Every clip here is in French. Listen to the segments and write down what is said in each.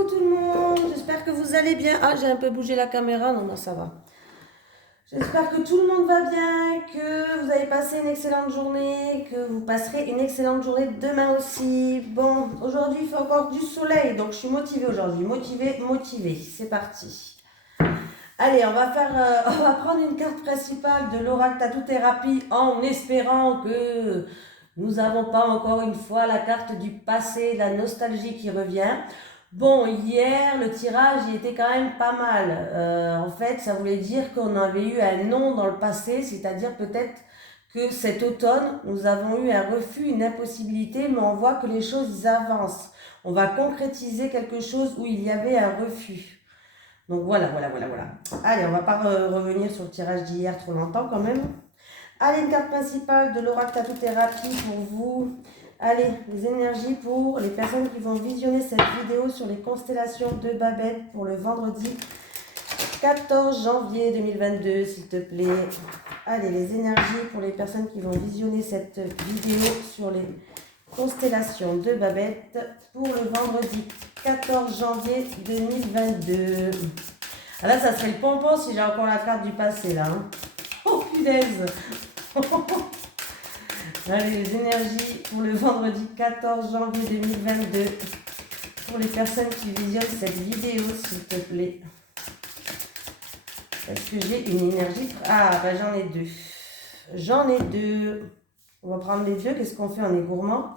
Coucou tout le monde, j'espère que vous allez bien. Ah, j'ai un peu bougé la caméra, non, ça va. J'espère que tout le monde va bien, que vous avez passé une excellente journée, que vous passerez une excellente journée demain aussi. Bon, aujourd'hui il fait encore du soleil, donc je suis motivée aujourd'hui. Motivée, c'est parti. Allez, on va prendre une carte principale de l'oracle Tatou-Thérapie en espérant que nous n'avons pas encore une fois la carte du passé, la nostalgie qui revient. Bon, hier, le tirage, il était quand même pas mal. En fait, ça voulait dire qu'on avait eu un non dans le passé, c'est-à-dire peut-être que cet automne, nous avons eu un refus, une impossibilité, mais on voit que les choses avancent. On va concrétiser quelque chose où il y avait un refus. Donc voilà. Allez, on va pas revenir sur le tirage d'hier trop longtemps quand même. Allez, une carte principale de l'oracle Tatou-Thérapie pour vous. Allez, les énergies pour les personnes qui vont visionner cette vidéo sur les constellations de Babette pour le vendredi 14 janvier 2022, s'il te plaît. Allez, les énergies pour les personnes qui vont visionner cette vidéo sur les constellations de Babette pour le vendredi 14 janvier 2022. Ah là, ça serait le pompon si j'ai encore la carte du passé là. Hein. Oh punaise. Allez, les énergies pour le vendredi 14 janvier 2022 pour les personnes qui visionnent cette vidéo, s'il te plaît. Est-ce que j'ai une énergie? Ah, bah j'en ai deux. J'en ai deux. On va prendre les deux. Qu'est-ce qu'on fait? On est gourmand.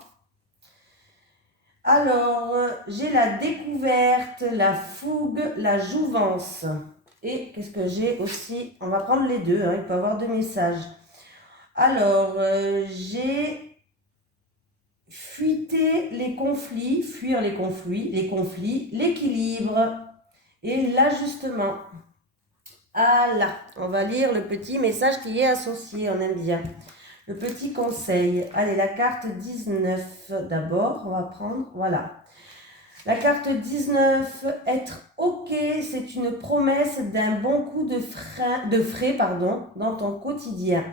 Alors, j'ai la découverte, la fougue, la jouvence. Et qu'est-ce que j'ai aussi? On va prendre les deux. Hein, il peut y avoir deux messages. Alors, j'ai fuiter les conflits, l'équilibre et l'ajustement. Ah là, on va lire le petit message qui est associé, on aime bien. Le petit conseil. Allez, la carte 19 d'abord, on va prendre, voilà. La carte 19, être OK, c'est une promesse d'un bon coup de frais dans ton quotidien.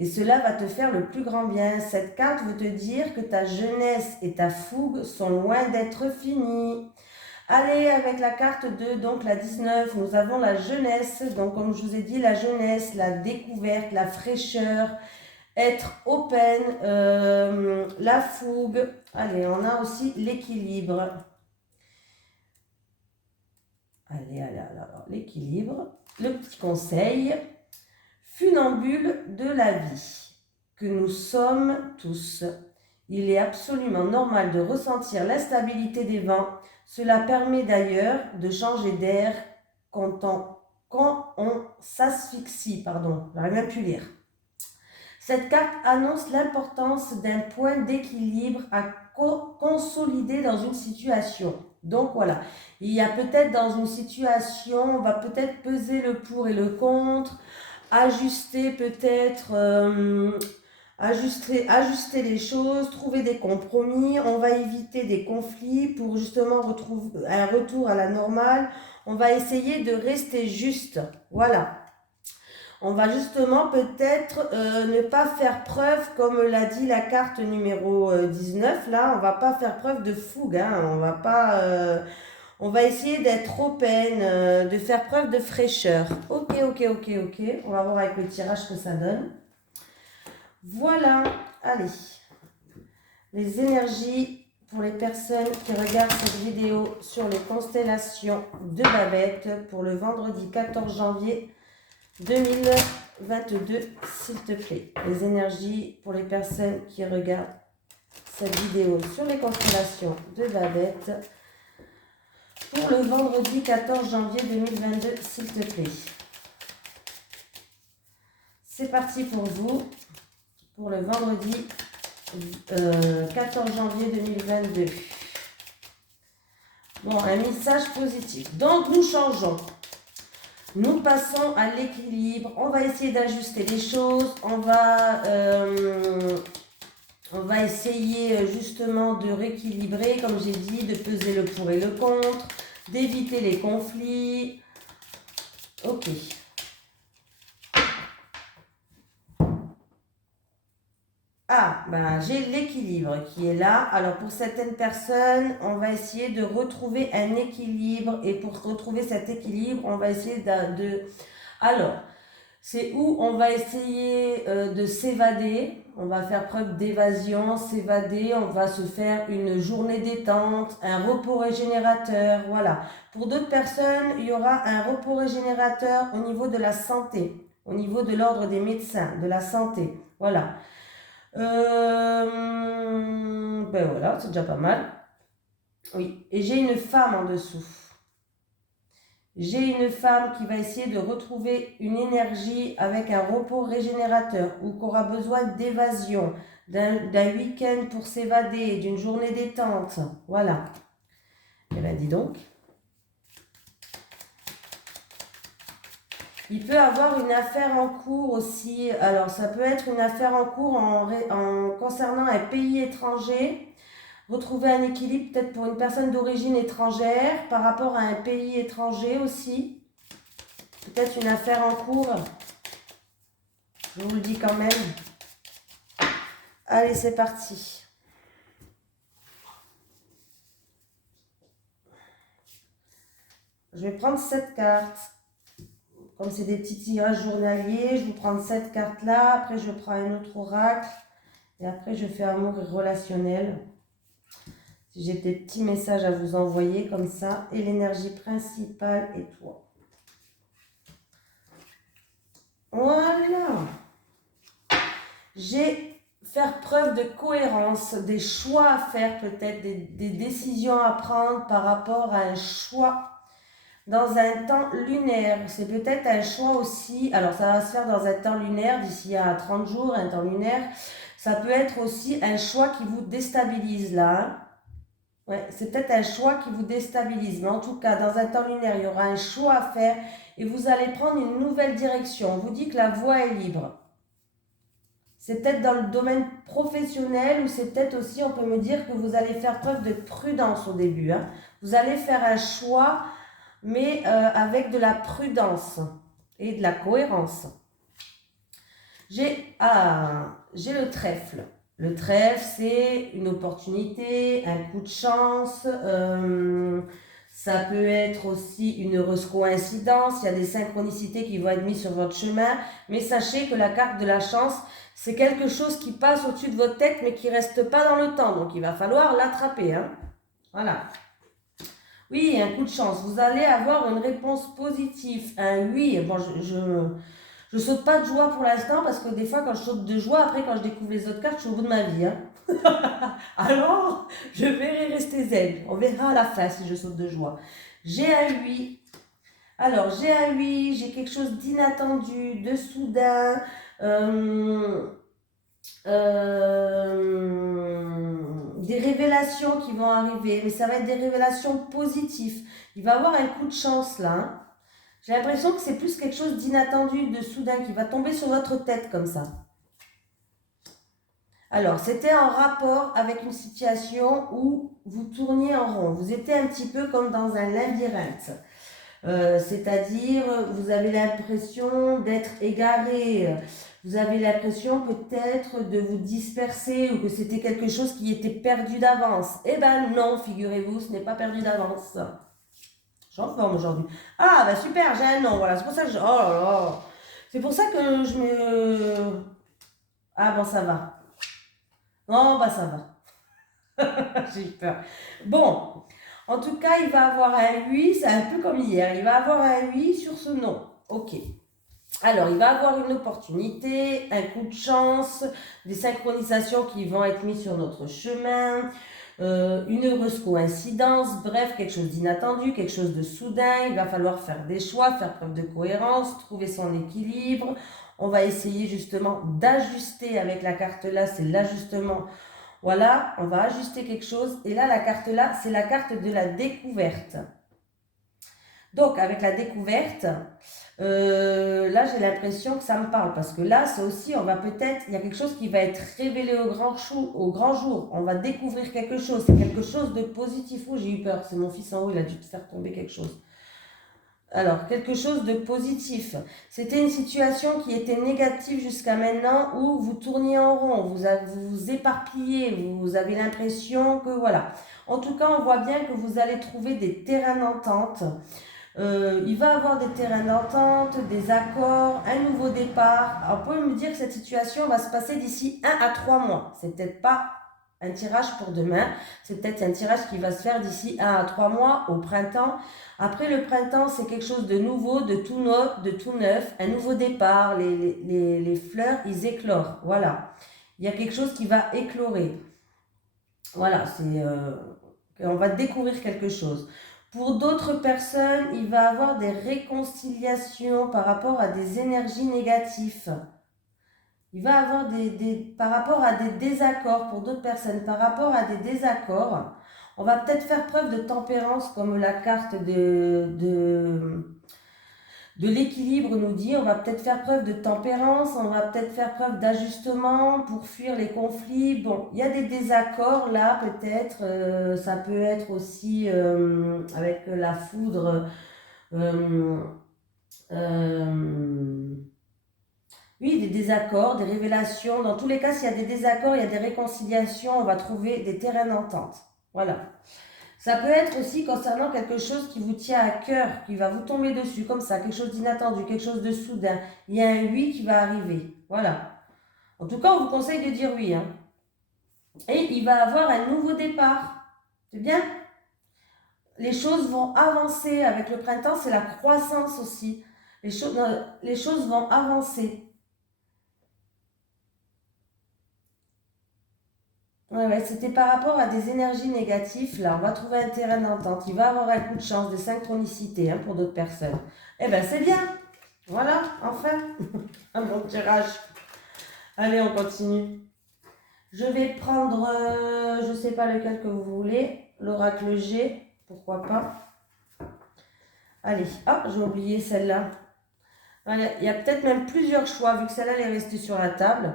Et cela va te faire le plus grand bien. Cette carte veut te dire que ta jeunesse et ta fougue sont loin d'être finies. Allez, avec la carte 2, donc la 19, nous avons la jeunesse. Donc comme je vous ai dit, la jeunesse, la découverte, la fraîcheur, être open, la fougue. Allez, on a aussi l'équilibre. Allez, l'équilibre. Le petit conseil, funambule de la vie, que nous sommes tous. Il est absolument normal de ressentir l'instabilité des vents. Cela permet d'ailleurs de changer d'air quand on s'asphyxie. J'arrive même plus à lire. Cette carte annonce l'importance d'un point d'équilibre à consolider dans une situation. Donc voilà, il y a peut-être dans une situation, on va peut-être peser le pour et le contre, ajuster peut-être, ajuster les choses, trouver des compromis, on va éviter des conflits pour justement retrouver un retour à la normale, on va essayer de rester juste, voilà. On va justement peut-être ne pas faire preuve, comme l'a dit la carte numéro 19, là, on va pas faire preuve de fougue, hein, on va essayer d'être open, de faire preuve de fraîcheur. Ok, on va voir avec le tirage ce que ça donne. Voilà, allez, les énergies pour les personnes qui regardent cette vidéo sur les constellations de Babette pour le vendredi 14 janvier 2022, s'il te plaît. Les énergies pour les personnes qui regardent cette vidéo sur les constellations de Babette pour le vendredi 14 janvier 2022, s'il te plaît. C'est parti pour vous, pour le vendredi 14 janvier 2022. Bon, un message positif. Donc, nous changeons. Nous passons à l'équilibre. On va essayer d'ajuster les choses. On va essayer justement de rééquilibrer, comme j'ai dit, de peser le pour et le contre, d'éviter les conflits. Ok. Ah, ben, j'ai l'équilibre qui est là. Alors, pour certaines personnes, on va essayer de retrouver un équilibre. Et pour retrouver cet équilibre, on va essayer Alors, c'est où on va essayer de s'évader. On va faire preuve d'évasion, s'évader. On va se faire une journée détente, un repos régénérateur. Voilà. Pour d'autres personnes, il y aura un repos régénérateur au niveau de la santé, au niveau de l'ordre des médecins, de la santé. Voilà. Ben voilà, c'est déjà pas mal. Oui, et j'ai une femme en dessous. J'ai une femme qui va essayer de retrouver une énergie avec un repos régénérateur ou qui aura besoin d'évasion, d'un week-end pour s'évader, d'une journée détente. Voilà. Eh bien, dis donc. Il peut avoir une affaire en cours aussi. Alors, ça peut être une affaire en cours en concernant un pays étranger. Retrouver un équilibre peut-être pour une personne d'origine étrangère par rapport à un pays étranger aussi. Peut-être une affaire en cours. Je vous le dis quand même. Allez, c'est parti. Je vais prendre cette carte. Comme c'est des petits tirages journaliers, je vais prendre cette carte-là. Après, je prends un autre oracle. Et après, je fais amour relationnel. Si j'ai des petits messages à vous envoyer comme ça. Et l'énergie principale est toi. Voilà. J'ai faire preuve de cohérence, des choix à faire peut-être, des décisions à prendre par rapport à un choix dans un temps lunaire. C'est peut-être un choix aussi, alors ça va se faire dans un temps lunaire d'ici à 30 jours, un temps lunaire. Ça peut être aussi un choix qui vous déstabilise là. Hein. Ouais, c'est peut-être un choix qui vous déstabilise, mais en tout cas, dans un temps lunaire, il y aura un choix à faire et vous allez prendre une nouvelle direction. On vous dit que la voie est libre. C'est peut-être dans le domaine professionnel ou c'est peut-être aussi, on peut me dire que vous allez faire preuve de prudence au début. Hein. Vous allez faire un choix, mais avec de la prudence et de la cohérence. J'ai le trèfle. Le trèfle, c'est une opportunité, un coup de chance. Ça peut être aussi une heureuse coïncidence. Il y a des synchronicités qui vont être mises sur votre chemin. Mais sachez que la carte de la chance, c'est quelque chose qui passe au-dessus de votre tête, mais qui ne reste pas dans le temps. Donc, il va falloir l'attraper. Hein. Voilà. Oui, un coup de chance. Vous allez avoir une réponse positive. Un oui. Bon, je saute pas de joie pour l'instant parce que des fois, quand je saute de joie, après, quand je découvre les autres cartes, je suis au bout de ma vie. Hein. Alors, je vais rester zen. On verra à la fin si je saute de joie. J'ai un oui. Alors, j'ai un oui, j'ai quelque chose d'inattendu, de soudain. Des révélations qui vont arriver, mais ça va être des révélations positives. Il va y avoir un coup de chance là. Hein. J'ai l'impression que c'est plus quelque chose d'inattendu, de soudain, qui va tomber sur votre tête comme ça. Alors, c'était en rapport avec une situation où vous tourniez en rond. Vous étiez un petit peu comme dans un labyrinthe. C'est-à-dire, vous avez l'impression d'être égaré. Vous avez l'impression peut-être de vous disperser ou que c'était quelque chose qui était perdu d'avance. Eh ben non, figurez-vous, ce n'est pas perdu d'avance. Je suis en forme aujourd'hui. Ah, bah super, j'ai un nom, voilà. C'est pour ça que je... Oh là là. C'est pour ça que je me... Ah bon, ça va. Non, bah ça va. J'ai eu peur. Bon, en tout cas, il va avoir un oui, c'est un peu comme hier. Il va avoir un oui sur ce nom. Ok. Alors, il va avoir une opportunité, un coup de chance, des synchronisations qui vont être mises sur notre chemin, une heureuse coïncidence, bref, quelque chose d'inattendu, quelque chose de soudain. Il va falloir faire des choix, faire preuve de cohérence, trouver son équilibre. On va essayer justement d'ajuster avec la carte là, c'est l'ajustement. Voilà, on va ajuster quelque chose. Et là, la carte là, c'est la carte de la découverte. Donc, avec la découverte, là, j'ai l'impression que ça me parle. Parce que là, c'est aussi, on va peut-être, il y a quelque chose qui va être révélé au grand jour. On va découvrir quelque chose. C'est quelque chose de positif. Oh, j'ai eu peur. C'est mon fils en haut, il a dû te faire tomber quelque chose. Alors, quelque chose de positif. C'était une situation qui était négative jusqu'à maintenant où vous tourniez en rond, vous vous éparpillez, vous avez l'impression que voilà. En tout cas, on voit bien que vous allez trouver des terrains d'entente. Il va y avoir des terrains d'entente, des accords, un nouveau départ. Alors, vous pouvez me dire que cette situation va se passer d'ici 1 à 3 mois. C'est peut-être pas un tirage pour demain, c'est peut-être un tirage qui va se faire d'ici 1 à 3 mois au printemps. Après le printemps, c'est quelque chose de nouveau, de tout neuf, un nouveau départ. Les fleurs, ils éclorent. Voilà. Il y a quelque chose qui va éclorer. Voilà, on va découvrir quelque chose. Pour d'autres personnes, il va y avoir des réconciliations par rapport à des énergies négatives. Il va y avoir par rapport à des désaccords pour d'autres personnes, par rapport à des désaccords, on va peut-être faire preuve de tempérance comme la carte de l'équilibre nous dit. On va peut-être faire preuve de tempérance, on va peut-être faire preuve d'ajustement pour fuir les conflits. Bon, il y a des désaccords là peut-être, ça peut être aussi avec la foudre. Euh, euh, oui, des désaccords, des révélations. Dans tous les cas, s'il y a des désaccords, il y a des réconciliations, on va trouver des terrains d'entente. Voilà. Ça peut être aussi concernant quelque chose qui vous tient à cœur, qui va vous tomber dessus, comme ça, quelque chose d'inattendu, quelque chose de soudain. Il y a un oui qui va arriver. Voilà. En tout cas, on vous conseille de dire oui, hein. Et il va avoir un nouveau départ. C'est bien? Les choses vont avancer. Avec le printemps, c'est la croissance aussi. Les choses vont avancer. Ouais, c'était par rapport à des énergies négatives. Là, on va trouver un terrain d'entente. Il va avoir un coup de chance, des synchronicités hein, pour d'autres personnes. Eh bien, c'est bien. Voilà, enfin, un bon tirage. Allez, on continue. Je vais prendre, je ne sais pas lequel que vous voulez. L'oracle G, pourquoi pas. Allez, ah, j'ai oublié celle-là. Il y a peut-être même plusieurs choix, vu que celle-là elle est restée sur la table.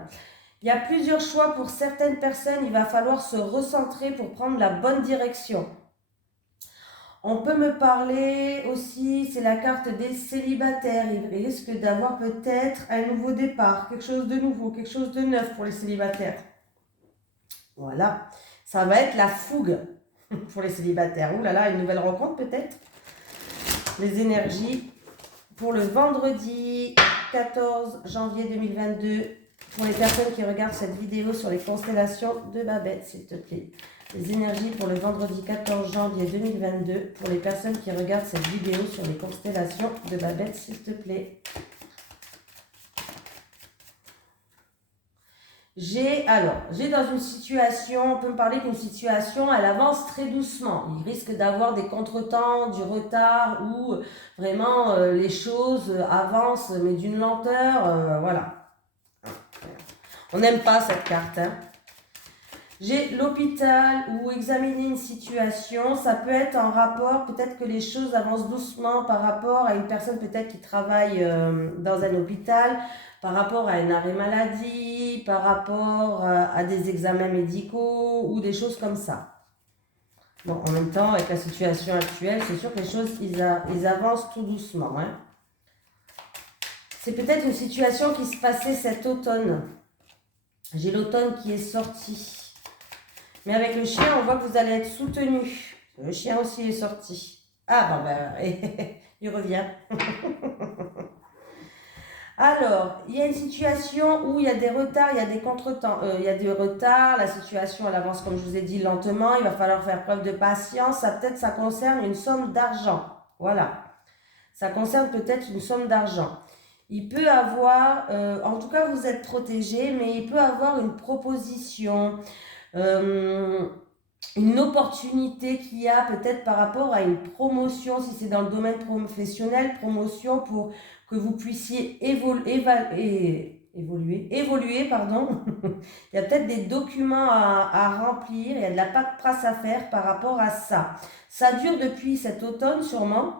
Il y a plusieurs choix pour certaines personnes. Il va falloir se recentrer pour prendre la bonne direction. On peut me parler aussi, c'est la carte des célibataires. Il risque d'avoir peut-être un nouveau départ, quelque chose de nouveau, quelque chose de neuf pour les célibataires. Voilà, ça va être la fougue pour les célibataires. Ouh là là, une nouvelle rencontre peut-être. Les énergies pour le vendredi 14 janvier 2022. Pour les personnes qui regardent cette vidéo sur les constellations de Babette, s'il te plaît. Les énergies pour le vendredi 14 janvier 2022. Pour les personnes qui regardent cette vidéo sur les constellations de Babette, s'il te plaît. J'ai dans une situation, on peut me parler d'une situation, elle avance très doucement. Il risque d'avoir des contretemps, du retard ou vraiment les choses avancent mais d'une lenteur, voilà. On n'aime pas cette carte. Hein. J'ai l'hôpital ou examiner une situation. Ça peut être en rapport, peut-être que les choses avancent doucement par rapport à une personne peut-être qui travaille dans un hôpital, par rapport à un arrêt maladie, par rapport à des examens médicaux ou des choses comme ça. Bon, en même temps, avec la situation actuelle, c'est sûr que les choses, ils avancent tout doucement. Hein. C'est peut-être une situation qui se passait cet automne. J'ai l'automne qui est sorti. Mais avec le chien, on voit que vous allez être soutenu. Le chien aussi est sorti. Ah, il revient. Alors, il y a une situation où il y a des retards, il y a des contretemps. Il y a des retards, la situation elle avance comme je vous ai dit lentement. Il va falloir faire preuve de patience. Ça concerne une somme d'argent. Voilà. Ça concerne peut-être une somme d'argent. Il peut avoir, en tout cas vous êtes protégé, mais il peut avoir une proposition, une opportunité qu'il y a peut-être par rapport à une promotion, si c'est dans le domaine professionnel, promotion pour que vous puissiez évoluer, pardon. Il y a peut-être des documents à remplir, il y a de la paperasse à faire par rapport à ça. Ça dure depuis cet automne sûrement.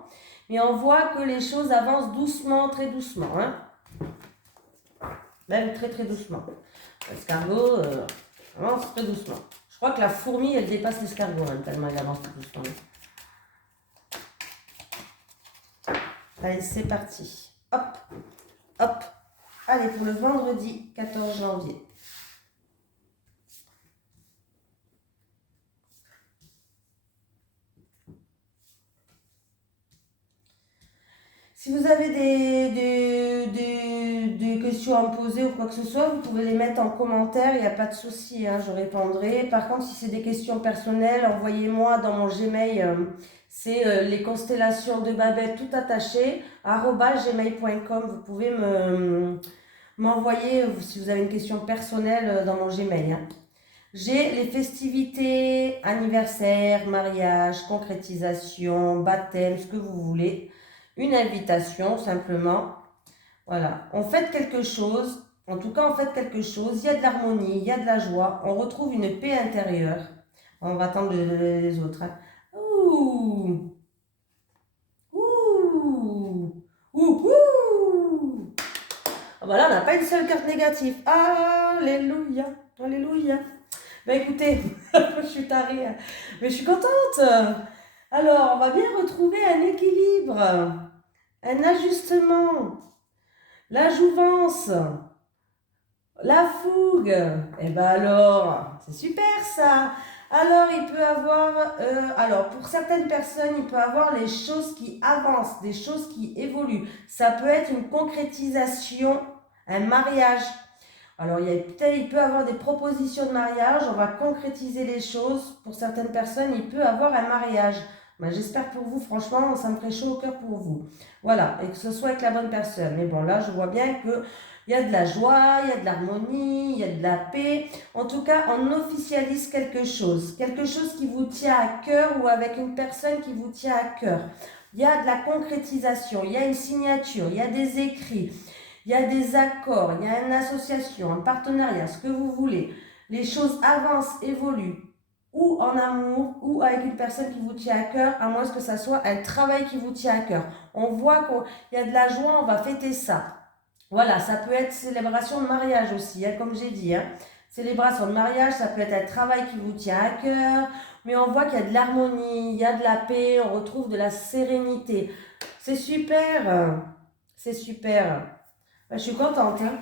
Mais on voit que les choses avancent doucement, très doucement. Hein. Même très très doucement. L'escargot avance très doucement. Je crois que la fourmi, elle dépasse l'escargot, hein, tellement elle avance tout doucement. Allez, c'est parti. Hop, hop. Allez, pour le vendredi 14 janvier. Si vous avez des questions à me poser ou quoi que ce soit, vous pouvez les mettre en commentaire, il n'y a pas de souci, hein, je répondrai. Par contre, si c'est des questions personnelles, envoyez-moi dans mon Gmail, c'est les constellations de Babette tout attaché, @gmail.com. Vous pouvez m'envoyer si vous avez une question personnelle dans mon Gmail. Hein. J'ai les festivités, anniversaire, mariage, concrétisation, baptême, ce que vous voulez. Une invitation simplement. Voilà, on fait quelque chose, en tout cas on fait quelque chose, il y a de l'harmonie, il y a de la joie, on retrouve une paix intérieure. On va attendre les autres. Hein. Ouh, ouh, ouh, ouh. Ah bah là on n'a pas une seule carte négative. Alléluia, alléluia. Ben écoutez, je suis tarée, hein. Mais je suis contente. Alors, on va bien retrouver un équilibre, un ajustement, la jouvence, la fougue. Et ben alors, c'est super ça. Alors, il peut avoir, alors pour certaines personnes, il peut avoir les choses qui avancent, des choses qui évoluent. Ça peut être une concrétisation, un mariage. Alors, il peut avoir des propositions de mariage, on va concrétiser les choses. Pour certaines personnes, il peut avoir un mariage. Ben, j'espère pour vous, franchement, ça me ferait chaud au cœur pour vous. Voilà, et que ce soit avec la bonne personne. Mais bon, là, je vois bien qu'il y a de la joie, il y a de l'harmonie, il y a de la paix. En tout cas, on officialise quelque chose qui vous tient à cœur ou avec une personne qui vous tient à cœur. Il y a de la concrétisation, il y a une signature, il y a des écrits. Il y a des accords, il y a une association, un partenariat, ce que vous voulez. Les choses avancent, évoluent, ou en amour, ou avec une personne qui vous tient à cœur, à moins que ça soit un travail qui vous tient à cœur. On voit qu'il y a de la joie, on va fêter ça. Voilà, ça peut être célébration de mariage aussi, hein, comme j'ai dit. Hein. Célébration de mariage, ça peut être un travail qui vous tient à cœur, mais on voit qu'il y a de l'harmonie, il y a de la paix, on retrouve de la sérénité. C'est super, c'est super. Je suis contente. Hein.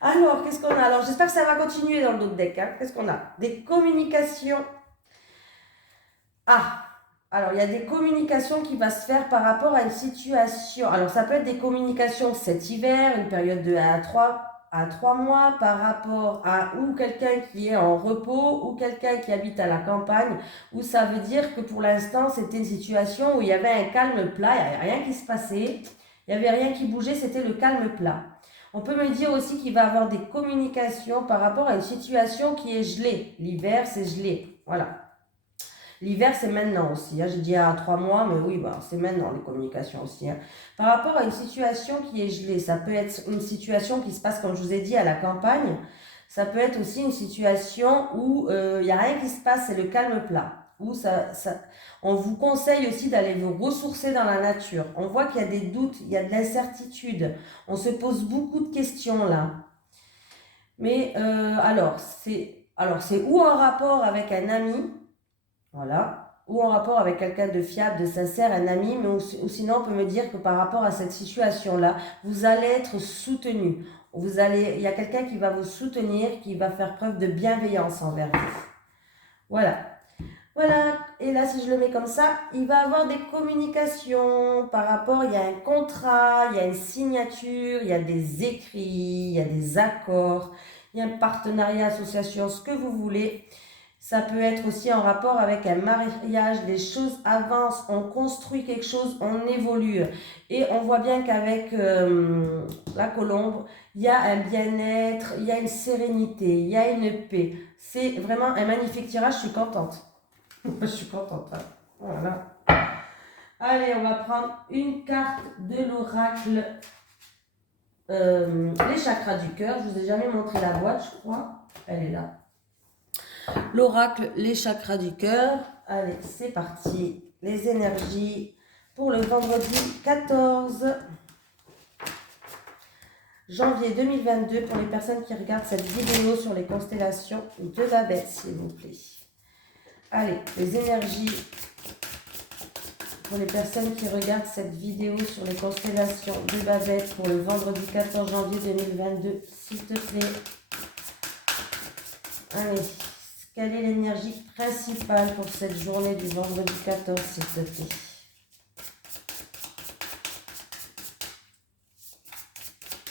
Alors, qu'est-ce qu'on a? Alors, j'espère que ça va continuer dans le dos de deck. Hein. Qu'est-ce qu'on a? Des communications. Alors, il y a des communications qui vont se faire par rapport à une situation. Alors, ça peut être des communications cet hiver, une période de 1 à 3 mois, par rapport à ou quelqu'un qui est en repos, ou quelqu'un qui habite à la campagne, où ça veut dire que pour l'instant, c'était une situation où il y avait un calme plat, il n'y avait rien qui se passait. Il n'y avait rien qui bougeait, c'était le calme plat. On peut me dire aussi qu'il va y avoir des communications par rapport à une situation qui est gelée. L'hiver, c'est gelé. Voilà. L'hiver, c'est maintenant aussi. Hein. J'ai dit à 3 mois, mais oui, bah, c'est maintenant les communications aussi. Hein. Par rapport à une situation qui est gelée, ça peut être une situation qui se passe, comme je vous ai dit, à la campagne. Ça peut être aussi une situation où il n'y a rien qui se passe, c'est le calme plat. Où on vous conseille aussi d'aller vous ressourcer dans la nature. On voit qu'il y a des doutes, il y a de l'incertitude. On se pose beaucoup de questions là. Mais alors, c'est ou en rapport avec un ami, voilà, ou en rapport avec quelqu'un de fiable, de sincère, un ami, mais ou sinon on peut me dire que par rapport à cette situation-là, vous allez être soutenu. Il y a quelqu'un qui va vous soutenir, qui va faire preuve de bienveillance envers vous. Voilà. Voilà, et là si je le mets comme ça, il va avoir des communications par rapport, il y a un contrat, il y a une signature, il y a des écrits, il y a des accords, il y a un partenariat, association, ce que vous voulez. Ça peut être aussi en rapport avec un mariage, les choses avancent, on construit quelque chose, on évolue. Et on voit bien qu'avec la colombe, il y a un bien-être, il y a une sérénité, il y a une paix. C'est vraiment un magnifique tirage, je suis contente. Je suis contente. Hein. Voilà. Allez, on va prendre une carte de l'oracle. Les chakras du cœur. Je vous ai jamais montré la boîte, je crois. Elle est là. L'oracle, les chakras du cœur. Allez, c'est parti. Les énergies pour le vendredi 14 janvier 2022 pour les personnes qui regardent cette vidéo sur les constellations de Babette, s'il vous plaît. Allez, les énergies pour les personnes qui regardent cette vidéo sur les constellations de Babette pour le vendredi 14 janvier 2022, s'il te plaît. Allez, quelle est l'énergie principale pour cette journée du vendredi 14, s'il te plaît?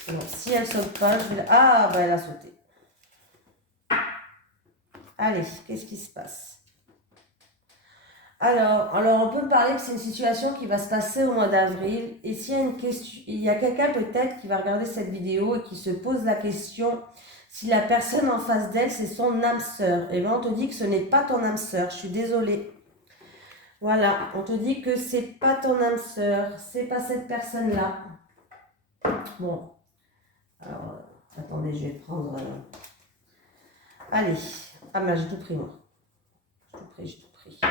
Alors, si elle ne saute pas, je vais la... Ah, bah elle a sauté. Allez, qu'est-ce qui se passe? Alors, on peut parler que c'est une situation qui va se passer au mois d'avril. Et s'il y a une question, il y a quelqu'un peut-être qui va regarder cette vidéo et qui se pose la question si la personne en face d'elle, c'est son âme sœur. Et bien, on te dit que ce n'est pas ton âme sœur. Je suis désolée. Voilà, on te dit que c'est pas ton âme sœur. C'est pas cette personne-là. Bon. Alors, attendez, je vais prendre... Allez. Ah, mais j'ai tout pris, moi. J'ai tout pris.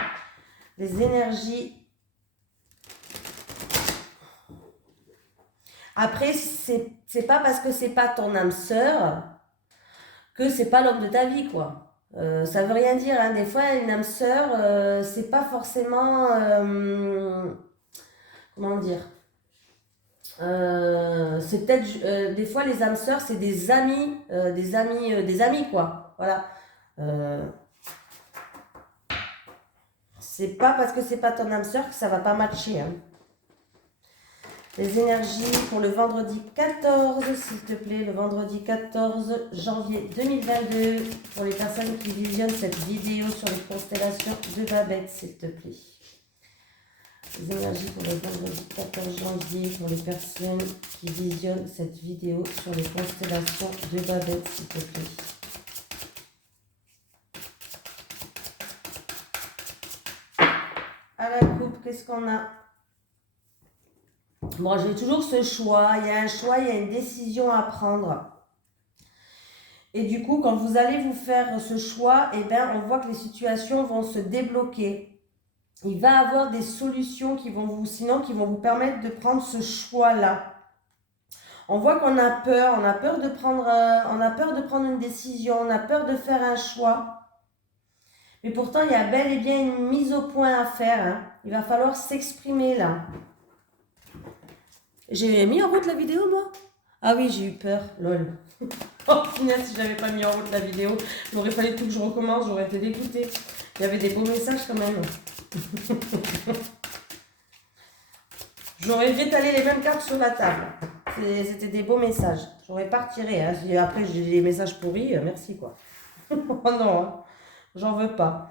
Les énergies. Après, c'est pas parce que c'est pas ton âme sœur que c'est pas l'homme de ta vie, quoi. Ça veut rien dire, hein. Des fois, une âme sœur, c'est pas forcément... comment dire? C'est peut-être... des fois, les âmes sœurs, c'est des amis, des amis, quoi. Voilà. C'est pas parce que c'est pas ton âme sœur que ça va pas matcher, hein. Les énergies pour le vendredi 14, s'il te plaît, le vendredi 14 janvier 2022, pour les personnes qui visionnent cette vidéo sur les constellations de Babette, s'il te plaît. Les énergies pour le vendredi 14 janvier, pour les personnes qui visionnent cette vidéo sur les constellations de Babette, s'il te plaît. À la coupe, qu'est-ce qu'on a? Bon, j'ai toujours ce choix. Il y a un choix, il y a une décision à prendre. Et du coup, quand vous allez vous faire ce choix, eh bien, on voit que les situations vont se débloquer. Il va y avoir des solutions qui vont vous permettre de prendre ce choix-là. On voit qu'on a peur de prendre une décision, on a peur de faire un choix. Mais pourtant, il y a bel et bien une mise au point à faire, hein. Il va falloir s'exprimer là. J'ai mis en route la vidéo, moi? Ah oui, j'ai eu peur, lol. Oh punaise, si j'avais pas mis en route la vidéo, il aurait fallu tout que je recommence, j'aurais été dégoûtée. Il y avait des beaux messages quand même. J'aurais étalé les mêmes cartes sur la table. C'était des beaux messages. J'aurais pas retiré, hein. Après, j'ai des messages pourris, merci quoi. Oh non, hein. J'en veux pas.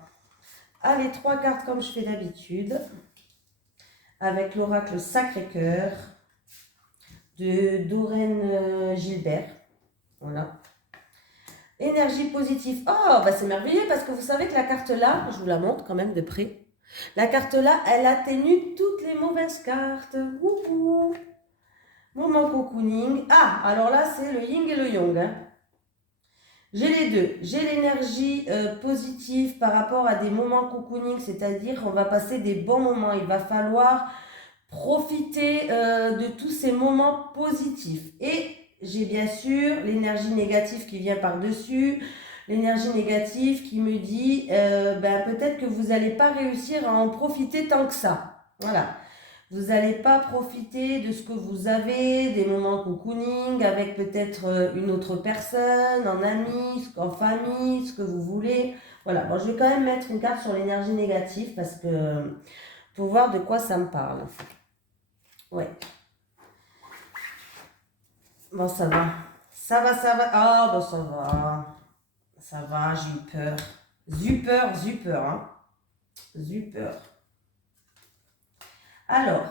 Allez, 3 cartes comme je fais d'habitude. Avec l'oracle Sacré-Cœur de Doreen Gilbert. Voilà. Énergie positive. Oh, bah c'est merveilleux parce que vous savez que la carte là, je vous la montre quand même de près. La carte là, elle atténue toutes les mauvaises cartes. Wouhou. Moment cocooning. Ah, alors là, c'est le yin et le yang, hein. J'ai les deux. J'ai l'énergie positive par rapport à des moments cocooning, c'est-à-dire qu'on va passer des bons moments. Il va falloir profiter de tous ces moments positifs. Et j'ai bien sûr l'énergie négative qui vient par-dessus. L'énergie négative qui me dit peut-être que vous n'allez pas réussir à en profiter tant que ça. Voilà. Vous n'allez pas profiter de ce que vous avez, des moments cocooning avec peut-être une autre personne, en ami, en famille, ce que vous voulez. Voilà, bon, je vais quand même mettre une carte sur l'énergie négative parce que pour voir de quoi ça me parle. Ouais. Bon, ça va. Ça va. Ah, bon, ça va. Ça va, j'ai eu peur. Zupeur, hein. Zupeur. Alors,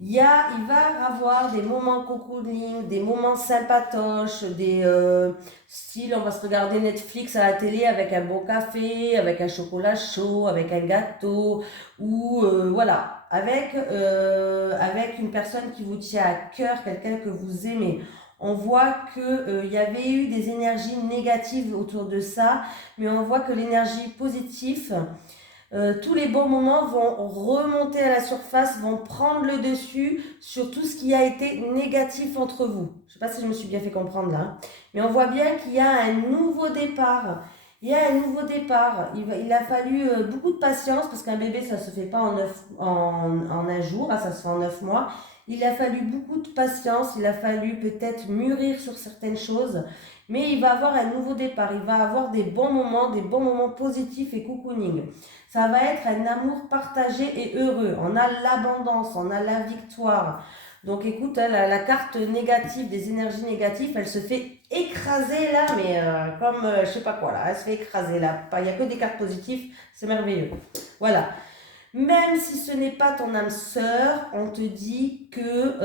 il va y avoir des moments cocooning, des moments sympatoches, des styles, on va se regarder Netflix à la télé avec un bon café, avec un chocolat chaud, avec un gâteau, ou voilà, avec une personne qui vous tient à cœur, quelqu'un que vous aimez. On voit qu'il y avait eu des énergies négatives autour de ça, mais on voit que l'énergie positive... tous les bons moments vont remonter à la surface, vont prendre le dessus sur tout ce qui a été négatif entre vous. Je ne sais pas si je me suis bien fait comprendre là. Mais on voit bien qu'il y a un nouveau départ. Il y a un nouveau départ. Il a fallu beaucoup de patience parce qu'un bébé, ça se fait pas en un jour, hein, ça se fait en 9 mois. Il a fallu beaucoup de patience, il a fallu peut-être mûrir sur certaines choses, mais il va avoir un nouveau départ. Il va avoir des bons moments positifs et cocooning. Ça va être un amour partagé et heureux. On a l'abondance, on a la victoire. Donc écoute, hein, la carte négative, des énergies négatives, elle se fait écraser là, mais comme je sais pas quoi là, elle se fait écraser là. Il n'y a que des cartes positives, c'est merveilleux. Voilà. Même si ce n'est pas ton âme sœur, on te dit que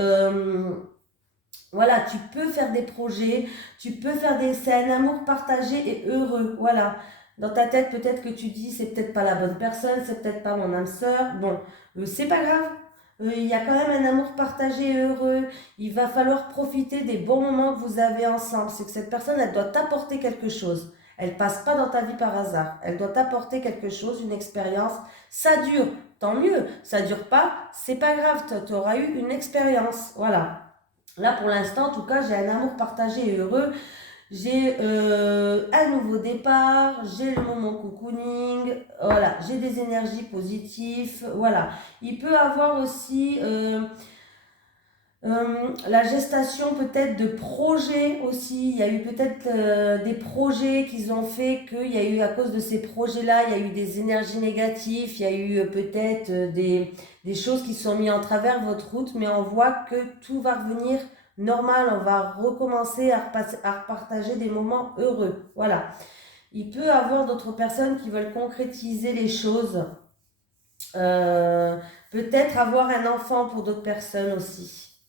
voilà, tu peux faire des projets, tu peux faire des... C'est un amour partagé et heureux, voilà. Dans ta tête, peut-être que tu dis, c'est peut-être pas la bonne personne, c'est peut-être pas mon âme sœur. Bon, c'est pas grave. Il y a quand même un amour partagé et heureux. Il va falloir profiter des bons moments que vous avez ensemble. C'est que cette personne, elle doit t'apporter quelque chose. Elle passe pas dans ta vie par hasard. Elle doit t'apporter quelque chose, une expérience. Ça dure, tant mieux. Ça dure pas, c'est pas grave. Tu auras eu une expérience. Voilà. Là, pour l'instant, en tout cas, j'ai un amour partagé et heureux. J'ai un nouveau départ, j'ai le moment cocooning, voilà, j'ai des énergies positives, voilà. Il peut avoir aussi la gestation peut-être de projets aussi. Il y a eu peut-être des projets qu'ils ont fait, qu'il y a eu à cause de ces projets-là, il y a eu des énergies négatives, il y a eu peut-être des choses qui sont mises en travers votre route, mais on voit que tout va revenir normal, on va recommencer à repartager des moments heureux. Voilà. Il peut y avoir d'autres personnes qui veulent concrétiser les choses. Peut-être avoir un enfant pour d'autres personnes aussi.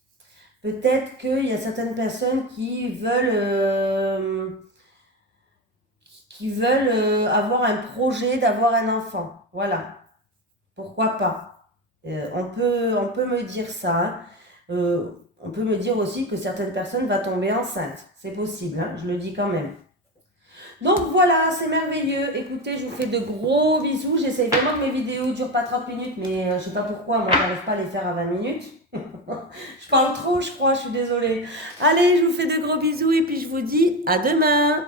Peut-être qu'il y a certaines personnes qui veulent avoir un projet d'avoir un enfant. Voilà. Pourquoi pas? On peut me dire ça. Hein. On peut me dire aussi que certaines personnes vont tomber enceintes. C'est possible, hein, je le dis quand même. Donc voilà, c'est merveilleux. Écoutez, je vous fais de gros bisous. J'essaye vraiment que mes vidéos ne durent pas 30 minutes, mais je ne sais pas pourquoi, moi, j'arrive pas à les faire à 20 minutes. Je parle trop, je crois, je suis désolée. Allez, je vous fais de gros bisous et puis je vous dis à demain.